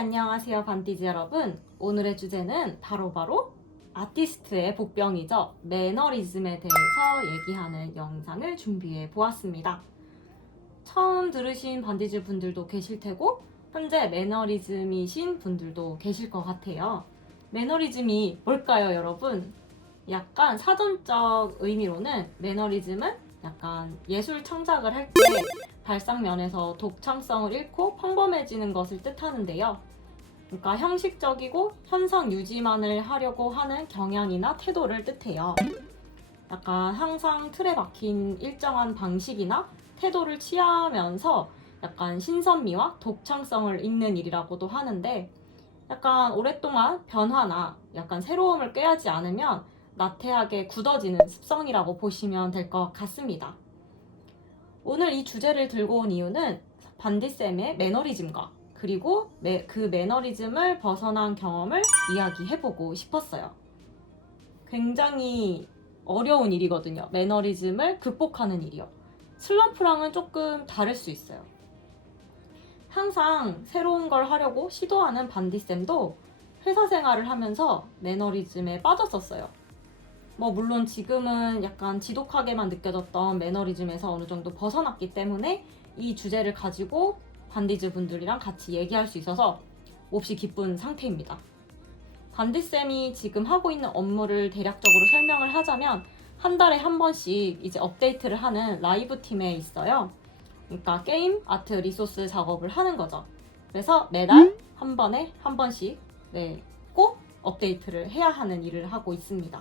안녕하세요, 반디즈 여러분. 오늘의 주제는 바로 아티스트의 복병이죠. 매너리즘에 대해서 얘기하는 영상을 준비해 보았습니다. 처음 들으신 반디즈 분들도 계실 테고 현재 매너리즘이신 분들도 계실 것 같아요. 매너리즘이 뭘까요, 여러분? 약간 사전적 의미로는 매너리즘은 약간 예술 창작을 할 때 발상면에서 독창성을 잃고 평범해지는 것을 뜻하는데요. 그러니까 형식적이고 현상 유지만을 하려고 하는 경향이나 태도를 뜻해요. 약간 항상 틀에 박힌 일정한 방식이나 태도를 취하면서 약간 신선미와 독창성을 잇는 일이라고도 하는데, 약간 오랫동안 변화나 약간 새로움을 꾀하지 않으면 나태하게 굳어지는 습성이라고 보시면 될 것 같습니다. 오늘 이 주제를 들고 온 이유는 반디쌤의 매너리즘과 그리고 그 매너리즘을 벗어난 경험을 이야기해보고 싶었어요. 굉장히 어려운 일이거든요. 매너리즘을 극복하는 일이요. 슬럼프랑은 조금 다를 수 있어요. 항상 새로운 걸 하려고 시도하는 반디쌤도 회사 생활을 하면서 매너리즘에 빠졌었어요. 물론 지금은 약간 지독하게만 느껴졌던 매너리즘에서 어느 정도 벗어났기 때문에 이 주제를 가지고 반디즈 분들이랑 같이 얘기할 수 있어서 몹시 기쁜 상태입니다. 반디쌤이 지금 하고 있는 업무를 대략적으로 설명을 하자면 한 달에 한 번씩 이제 업데이트를 하는 라이브 팀에 있어요. 그러니까 게임 아트 리소스 작업을 하는 거죠. 그래서 매달 한 번에 한 번씩 꼭 업데이트를 해야 하는 일을 하고 있습니다.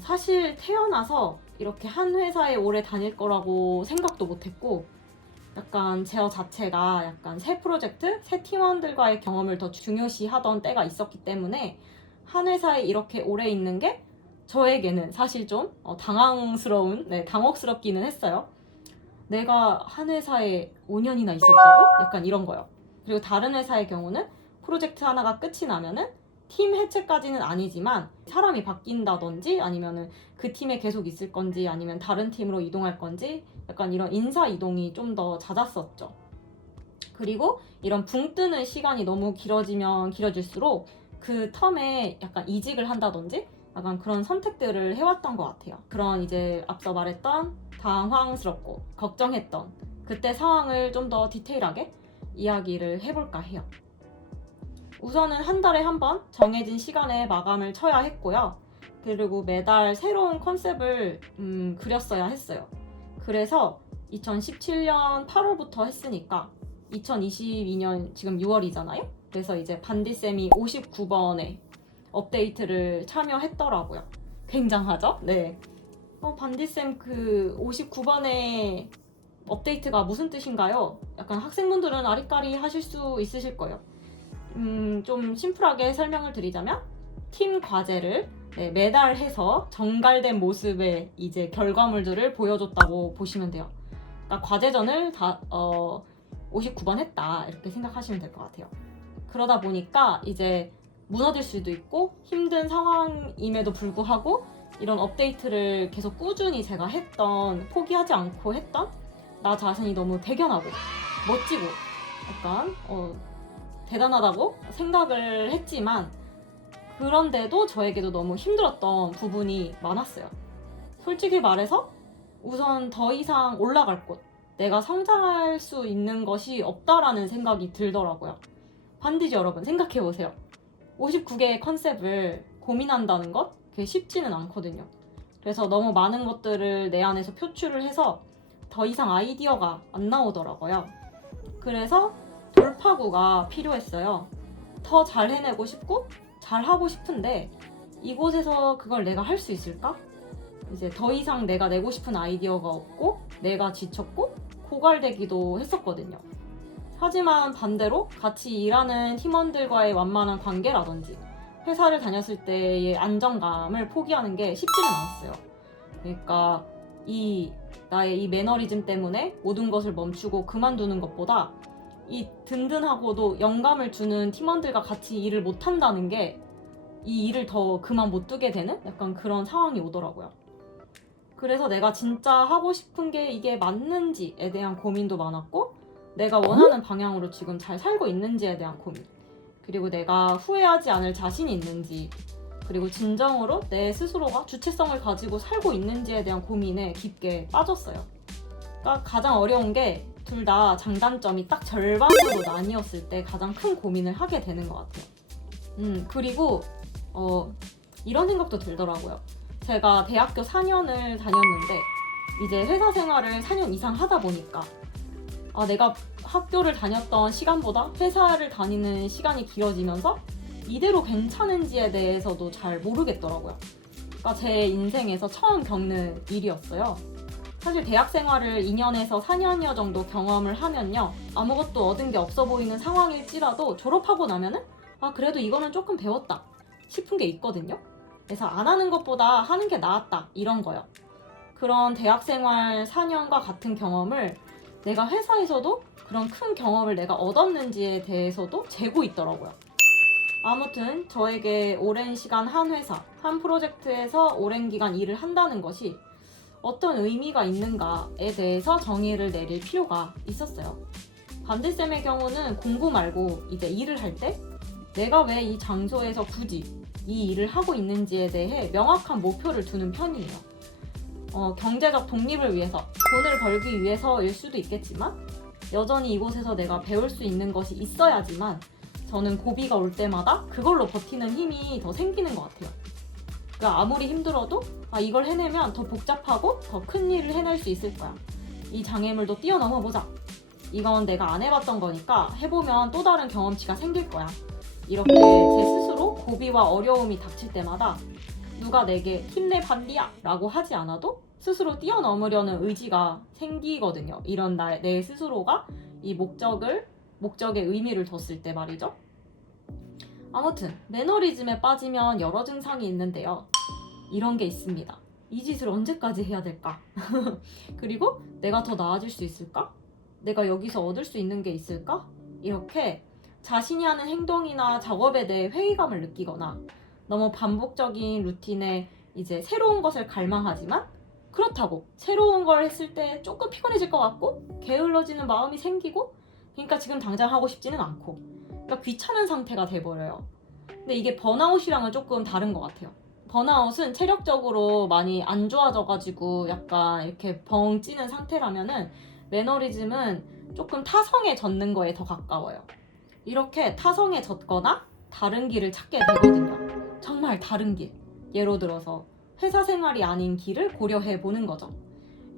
사실 태어나서 이렇게 한 회사에 오래 다닐 거라고 생각도 못했고, 약간 저 자체가 약간 새 프로젝트, 새 팀원들과의 경험을 더 중요시하던 때가 있었기 때문에 한 회사에 이렇게 오래 있는 게 저에게는 사실 좀 당혹스럽기는 했어요. 내가 한 회사에 5년이나 있었다고? 약간 이런 거요. 그리고 다른 회사의 경우는 프로젝트 하나가 끝이 나면은 팀 해체까지는 아니지만 사람이 바뀐다든지 아니면은 그 팀에 계속 있을 건지 아니면 다른 팀으로 이동할 건지 약간 이런 인사 이동이 좀 더 잦았었죠. 그리고 이런 붕 뜨는 시간이 너무 길어지면 길어질수록 그 텀에 약간 이직을 한다든지 약간 그런 선택들을 해왔던 것 같아요. 그런 이제 앞서 말했던 당황스럽고 걱정했던 그때 상황을 좀 더 디테일하게 이야기를 해볼까 해요. 우선은 한 달에 한 번 정해진 시간에 마감을 쳐야 했고요. 그리고 매달 새로운 컨셉을 그렸어야 했어요. 그래서 2017년 8월부터 했으니까 2022년 지금 6월이잖아요. 그래서 이제 반디쌤이 59번에 업데이트를 참여했더라고요. 굉장하죠? 네. 반디쌤 그 59번의 업데이트가 무슨 뜻인가요? 약간 학생분들은 아리까리 하실 수 있으실 거예요. 좀 심플하게 설명을 드리자면 팀 과제를 매달 해서 정갈된 모습의 이제 결과물들을 보여줬다고 보시면 돼요. 그러니까 과제전을 다 59번 했다 이렇게 생각하시면 될 것 같아요. 그러다 보니까 이제 무너질 수도 있고 힘든 상황임에도 불구하고 이런 업데이트를 계속 꾸준히 제가 포기하지 않고 했던 나 자신이 너무 대견하고 멋지고 약간 대단하다고 생각을 했지만, 그런데도 저에게도 너무 힘들었던 부분이 많았어요. 솔직히 말해서 우선 더 이상 올라갈 곳, 내가 성장할 수 있는 것이 없다라는 생각이 들더라고요. 반디즈 여러분 생각해보세요. 59개의 컨셉을 고민한다는 것 그게 쉽지는 않거든요. 그래서 너무 많은 것들을 내 안에서 표출을 해서 더 이상 아이디어가 안 나오더라고요. 그래서 돌파구가 필요했어요. 더 잘 해내고 싶고 잘 하고 싶은데 이곳에서 그걸 내가 할 수 있을까? 이제 더 이상 내가 내고 싶은 아이디어가 없고 내가 지쳤고 고갈되기도 했었거든요. 하지만 반대로 같이 일하는 팀원들과의 완만한 관계라든지 회사를 다녔을 때의 안정감을 포기하는 게 쉽지는 않았어요. 그러니까 나의 이 매너리즘 때문에 모든 것을 멈추고 그만두는 것보다 이 든든하고도 영감을 주는 팀원들과 같이 일을 못한다는 게 이 일을 더 그만 못 두게 되는 약간 그런 상황이 오더라고요. 그래서 내가 진짜 하고 싶은 게 이게 맞는지에 대한 고민도 많았고, 내가 원하는 방향으로 지금 잘 살고 있는지에 대한 고민, 그리고 내가 후회하지 않을 자신이 있는지, 그리고 진정으로 내 스스로가 주체성을 가지고 살고 있는지에 대한 고민에 깊게 빠졌어요. 그러니까 가장 어려운 게 둘 다 장단점이 딱 절반으로 나뉘었을 때 가장 큰 고민을 하게 되는 것 같아요. 그리고 이런 생각도 들더라고요. 제가 대학교 4년을 다녔는데 이제 회사 생활을 4년 이상 하다 보니까 내가 학교를 다녔던 시간보다 회사를 다니는 시간이 길어지면서 이대로 괜찮은지에 대해서도 잘 모르겠더라고요. 그러니까 제 인생에서 처음 겪는 일이었어요. 사실 대학 생활을 2년에서 4년여 정도 경험을 하면요, 아무것도 얻은 게 없어 보이는 상황일지라도 졸업하고 나면은 그래도 이거는 조금 배웠다 싶은 게 있거든요. 그래서 안 하는 것보다 하는 게 나았다, 이런 거요. 그런 대학 생활 4년과 같은 경험을 내가 회사에서도 그런 큰 경험을 내가 얻었는지에 대해서도 재고 있더라고요. 아무튼 저에게 오랜 시간 한 회사, 한 프로젝트에서 오랜 기간 일을 한다는 것이 어떤 의미가 있는가에 대해서 정의를 내릴 필요가 있었어요. 반디쌤의 경우는 공부 말고 이제 일을 할 때 내가 왜 이 장소에서 굳이 이 일을 하고 있는지에 대해 명확한 목표를 두는 편이에요. 경제적 독립을 위해서, 돈을 벌기 위해서일 수도 있겠지만 여전히 이곳에서 내가 배울 수 있는 것이 있어야지만 저는 고비가 올 때마다 그걸로 버티는 힘이 더 생기는 것 같아요. 그러니까 아무리 힘들어도 이걸 해내면 더 복잡하고 더 큰 일을 해낼 수 있을 거야. 이 장애물도 뛰어넘어 보자. 이건 내가 안 해봤던 거니까 해보면 또 다른 경험치가 생길 거야. 이렇게 제 스스로 고비와 어려움이 닥칠 때마다 누가 내게 힘내 반디야 라고 하지 않아도 스스로 뛰어넘으려는 의지가 생기거든요. 이런 내 스스로가 이 목적에 의미를 뒀을 때 말이죠. 아무튼 매너리즘에 빠지면 여러 증상이 있는데요. 이런 게 있습니다. 이 짓을 언제까지 해야 될까? 그리고 내가 더 나아질 수 있을까? 내가 여기서 얻을 수 있는 게 있을까? 이렇게 자신이 하는 행동이나 작업에 대해 회의감을 느끼거나 너무 반복적인 루틴에 이제 새로운 것을 갈망하지만 그렇다고 새로운 걸 했을 때 조금 피곤해질 것 같고 게을러지는 마음이 생기고, 그러니까 지금 당장 하고 싶지는 않고, 그러니까 귀찮은 상태가 돼버려요. 근데 이게 번아웃이랑은 조금 다른 것 같아요. 번아웃은 체력적으로 많이 안 좋아져가지고 약간 이렇게 벙 찌는 상태라면은 매너리즘은 조금 타성에 젖는 거에 더 가까워요. 이렇게 타성에 젖거나 다른 길을 찾게 되거든요. 정말 다른 길. 예로 들어서 회사 생활이 아닌 길을 고려해 보는 거죠.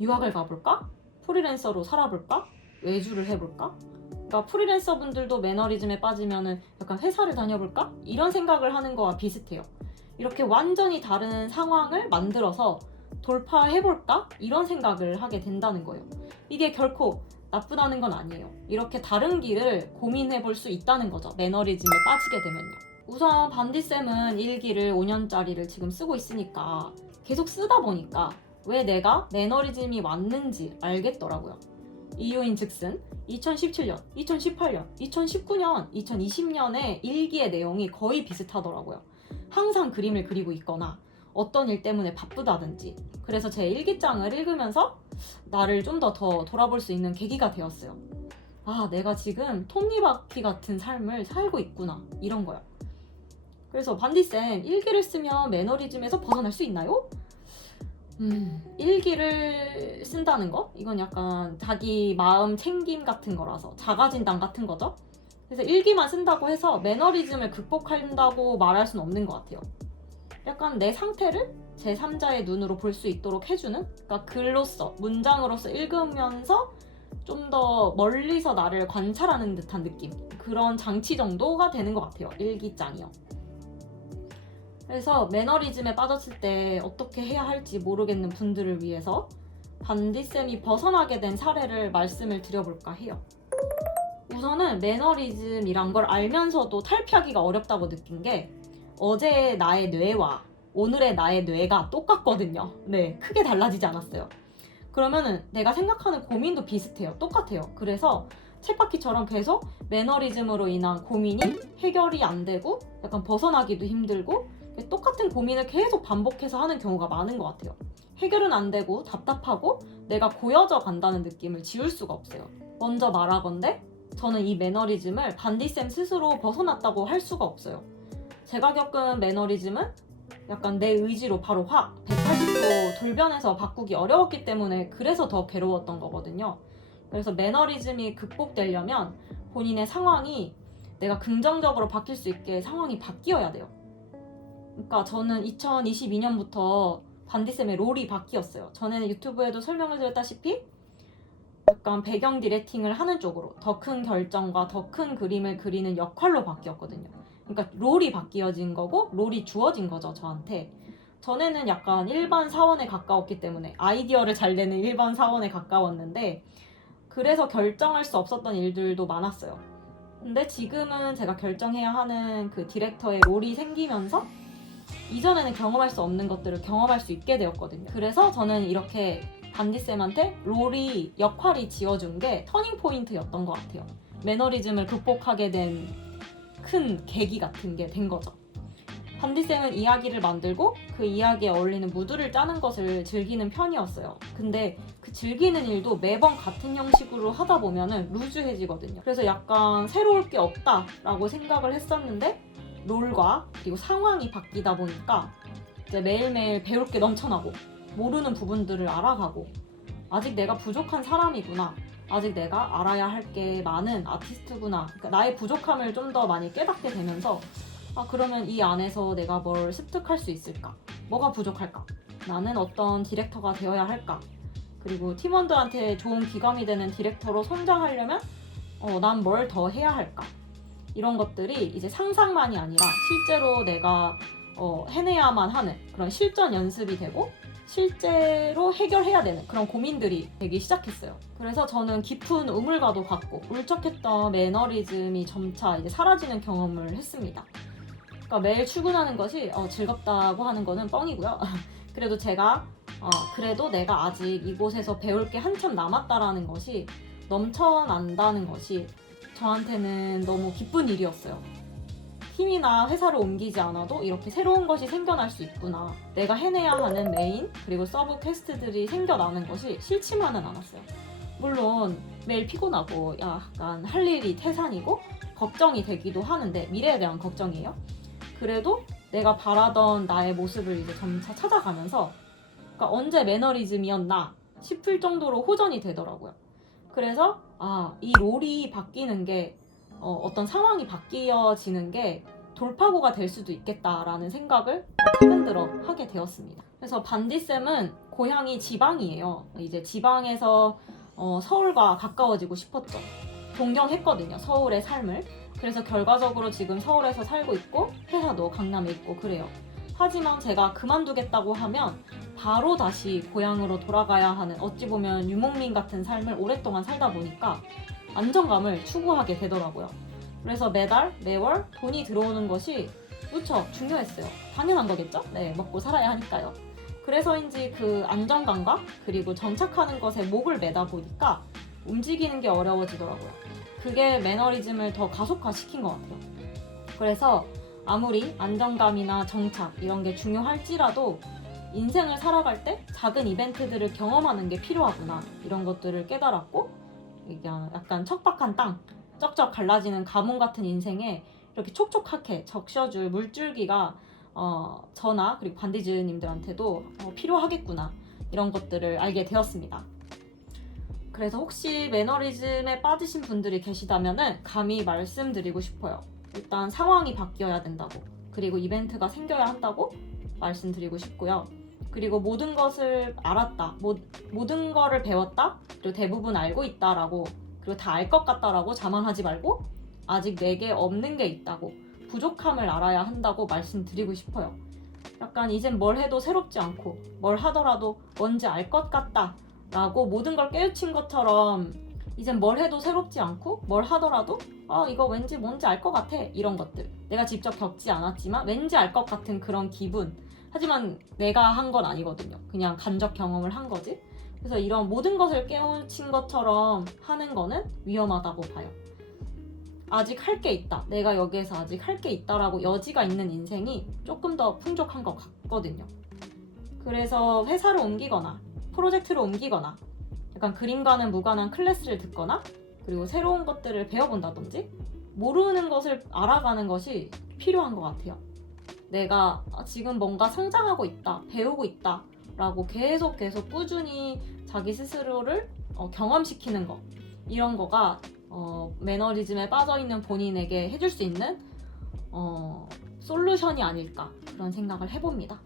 유학을 가볼까? 프리랜서로 살아볼까? 외주를 해볼까? 그러니까 프리랜서 분들도 매너리즘에 빠지면은 약간 회사를 다녀볼까? 이런 생각을 하는 거와 비슷해요. 이렇게 완전히 다른 상황을 만들어서 돌파해볼까? 이런 생각을 하게 된다는 거예요. 이게 결코 나쁘다는 건 아니에요. 이렇게 다른 길을 고민해볼 수 있다는 거죠. 매너리즘에 빠지게 되면요. 우선 반디쌤은 일기를 5년짜리를 지금 쓰고 있으니까 계속 쓰다 보니까 왜 내가 매너리즘이 왔는지 알겠더라고요. 이유인 즉슨 2017년, 2018년, 2019년, 2020년의 일기의 내용이 거의 비슷하더라고요. 항상 그림을 그리고 있거나 어떤 일 때문에 바쁘다든지, 그래서 제 일기장을 읽으면서 나를 좀 더 돌아볼 수 있는 계기가 되었어요. 내가 지금 톱니바퀴 같은 삶을 살고 있구나, 이런 거요. 그래서 반디쌤, 일기를 쓰면 매너리즘에서 벗어날 수 있나요? 일기를 쓴다는 거? 이건 약간 자기 마음 챙김 같은 거라서 자가진단 같은 거죠. 그래서 일기만 쓴다고 해서 매너리즘을 극복한다고 말할 수는 없는 것 같아요. 약간 내 상태를 제3자의 눈으로 볼 수 있도록 해주는, 그러니까 글로써, 문장으로서 읽으면서 좀 더 멀리서 나를 관찰하는 듯한 느낌, 그런 장치 정도가 되는 것 같아요, 일기장이요. 그래서 매너리즘에 빠졌을 때 어떻게 해야 할지 모르겠는 분들을 위해서 반디쌤이 벗어나게 된 사례를 말씀을 드려볼까 해요. 우선은 매너리즘이란 걸 알면서도 탈피하기가 어렵다고 느낀 게, 어제의 나의 뇌와 오늘의 나의 뇌가 똑같거든요. 네, 크게 달라지지 않았어요. 그러면은 내가 생각하는 고민도 비슷해요. 똑같아요. 그래서 쳇바퀴처럼 계속 매너리즘으로 인한 고민이 해결이 안 되고 약간 벗어나기도 힘들고 똑같은 고민을 계속 반복해서 하는 경우가 많은 것 같아요. 해결은 안 되고 답답하고 내가 고여져 간다는 느낌을 지울 수가 없어요. 먼저 말하건대 저는 이 매너리즘을 반디쌤 스스로 벗어났다고 할 수가 없어요. 제가 겪은 매너리즘은 약간 내 의지로 바로 확 180도 돌변해서 바꾸기 어려웠기 때문에 그래서 더 괴로웠던 거거든요. 그래서 매너리즘이 극복되려면 본인의 상황이 내가 긍정적으로 바뀔 수 있게 상황이 바뀌어야 돼요. 그러니까 저는 2022년부터 반디쌤의 롤이 바뀌었어요. 전에는 유튜브에도 설명을 드렸다시피 약간 배경 디렉팅을 하는 쪽으로 더 큰 결정과 더 큰 그림을 그리는 역할로 바뀌었거든요. 그러니까 롤이 바뀌어진 거고 롤이 주어진 거죠, 저한테. 전에는 약간 일반 사원에 가까웠기 때문에 아이디어를 잘 내는 일반 사원에 가까웠는데 그래서 결정할 수 없었던 일들도 많았어요. 근데 지금은 제가 결정해야 하는 그 디렉터의 롤이 생기면서 이전에는 경험할 수 없는 것들을 경험할 수 있게 되었거든요. 그래서 저는 이렇게 반디쌤한테 롤이 역할이 지어준 게 터닝 포인트였던 것 같아요. 매너리즘을 극복하게 된 큰 계기 같은 게 된 거죠. 반디쌤은 이야기를 만들고 그 이야기에 어울리는 무드를 짜는 것을 즐기는 편이었어요. 근데 그 즐기는 일도 매번 같은 형식으로 하다 보면은 루즈해지거든요. 그래서 약간 새로울 게 없다라고 생각을 했었는데 롤과 그리고 상황이 바뀌다 보니까 이제 매일매일 배울 게 넘쳐나고 모르는 부분들을 알아가고 아직 내가 부족한 사람이구나, 아직 내가 알아야 할 게 많은 아티스트구나, 그러니까 나의 부족함을 좀 더 많이 깨닫게 되면서 그러면 이 안에서 내가 뭘 습득할 수 있을까? 뭐가 부족할까? 나는 어떤 디렉터가 되어야 할까? 그리고 팀원들한테 좋은 귀감이 되는 디렉터로 성장하려면 난 뭘 더 해야 할까? 이런 것들이 이제 상상만이 아니라 실제로 내가 해내야만 하는 그런 실전 연습이 되고 실제로 해결해야 되는 그런 고민들이 되기 시작했어요. 그래서 저는 깊은 우물가도 갔고 울적했던 매너리즘이 점차 이제 사라지는 경험을 했습니다. 그러니까 매일 출근하는 것이 즐겁다고 하는 거는 뻥이고요. 그래도 제가 그래도 내가 아직 이곳에서 배울 게 한참 남았다라는 것이 넘쳐난다는 것이 저한테는 너무 기쁜 일이었어요. 팀이나 회사를 옮기지 않아도 이렇게 새로운 것이 생겨날 수 있구나. 내가 해내야 하는 메인 그리고 서브 퀘스트들이 생겨나는 것이 싫지만은 않았어요. 물론 매일 피곤하고 약간 할 일이 태산이고 걱정이 되기도 하는데 미래에 대한 걱정이에요. 그래도 내가 바라던 나의 모습을 이제 점차 찾아가면서 그러니까 언제 매너리즘이었나 싶을 정도로 호전이 되더라고요. 그래서 이 롤이 바뀌는 게 어떤 상황이 바뀌어지는 게 돌파구가 될 수도 있겠다라는 생각을 최근 들어 하게 되었습니다. 그래서 반디쌤은 고향이 지방이에요. 이제 지방에서 서울과 가까워지고 싶었죠. 동경했거든요, 서울의 삶을. 그래서 결과적으로 지금 서울에서 살고 있고 회사도 강남에 있고 그래요. 하지만 제가 그만두겠다고 하면 바로 다시 고향으로 돌아가야 하는 어찌 보면 유목민 같은 삶을 오랫동안 살다 보니까 안정감을 추구하게 되더라고요. 그래서 매달, 매월 돈이 들어오는 것이 무척 중요했어요. 당연한 거겠죠? 네, 먹고 살아야 하니까요. 그래서인지 그 안정감과 그리고 정착하는 것에 목을 매다 보니까 움직이는 게 어려워지더라고요. 그게 매너리즘을 더 가속화시킨 것 같아요. 그래서 아무리 안정감이나 정착 이런 게 중요할지라도 인생을 살아갈 때 작은 이벤트들을 경험하는 게 필요하구나, 이런 것들을 깨달았고 이게 약간 척박한 땅, 쩍쩍 갈라지는 가뭄 같은 인생에 이렇게 촉촉하게 적셔줄 물줄기가 저나 그리고 반디즈님들한테도 필요하겠구나, 이런 것들을 알게 되었습니다. 그래서 혹시 매너리즘에 빠지신 분들이 계시다면 감히 말씀드리고 싶어요. 일단 상황이 바뀌어야 된다고, 그리고 이벤트가 생겨야 한다고 말씀드리고 싶고요. 그리고 모든 것을 알았다, 모든 거를 배웠다, 그리고 대부분 알고 있다라고, 그리고 다 알 것 같다라고 자만하지 말고 아직 내게 없는 게 있다고, 부족함을 알아야 한다고 말씀드리고 싶어요. 약간 이젠 뭘 해도 새롭지 않고 뭘 하더라도 뭔지 알 것 같다 라고 모든 걸 깨우친 것처럼 이젠 뭘 해도 새롭지 않고 뭘 하더라도 이거 왠지 뭔지 알 것 같아, 이런 것들, 내가 직접 겪지 않았지만 왠지 알 것 같은 그런 기분, 하지만 내가 한 건 아니거든요. 그냥 간접 경험을 한 거지. 그래서 이런 모든 것을 깨우친 것처럼 하는 거는 위험하다고 봐요. 아직 할 게 있다, 내가 여기에서 아직 할 게 있다라고 여지가 있는 인생이 조금 더 풍족한 것 같거든요. 그래서 회사를 옮기거나 프로젝트를 옮기거나 약간 그림과는 무관한 클래스를 듣거나 그리고 새로운 것들을 배워본다든지 모르는 것을 알아가는 것이 필요한 것 같아요. 내가 지금 뭔가 성장하고 있다, 배우고 있다 라고 계속 꾸준히 자기 스스로를 경험시키는 거, 이런 거가 매너리즘에 빠져있는 본인에게 해줄 수 있는 솔루션이 아닐까, 그런 생각을 해봅니다.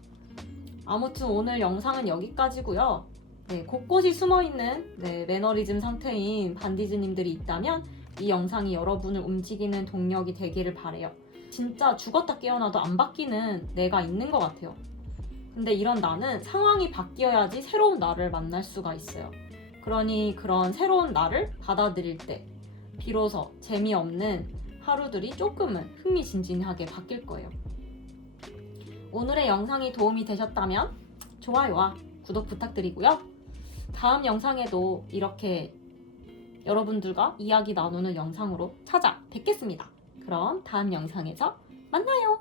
아무튼 오늘 영상은 여기까지고요. 네, 곳곳이 숨어있는 매너리즘 상태인 반디즈님들이 있다면 이 영상이 여러분을 움직이는 동력이 되기를 바래요. 진짜 죽었다 깨어나도 안 바뀌는 내가 있는 것 같아요. 근데 이런 나는 상황이 바뀌어야지 새로운 나를 만날 수가 있어요. 그러니 그런 새로운 나를 받아들일 때 비로소 재미없는 하루들이 조금은 흥미진진하게 바뀔 거예요. 오늘의 영상이 도움이 되셨다면 좋아요와 구독 부탁드리고요. 다음 영상에도 이렇게 여러분들과 이야기 나누는 영상으로 찾아뵙겠습니다. 그럼 다음 영상에서 만나요.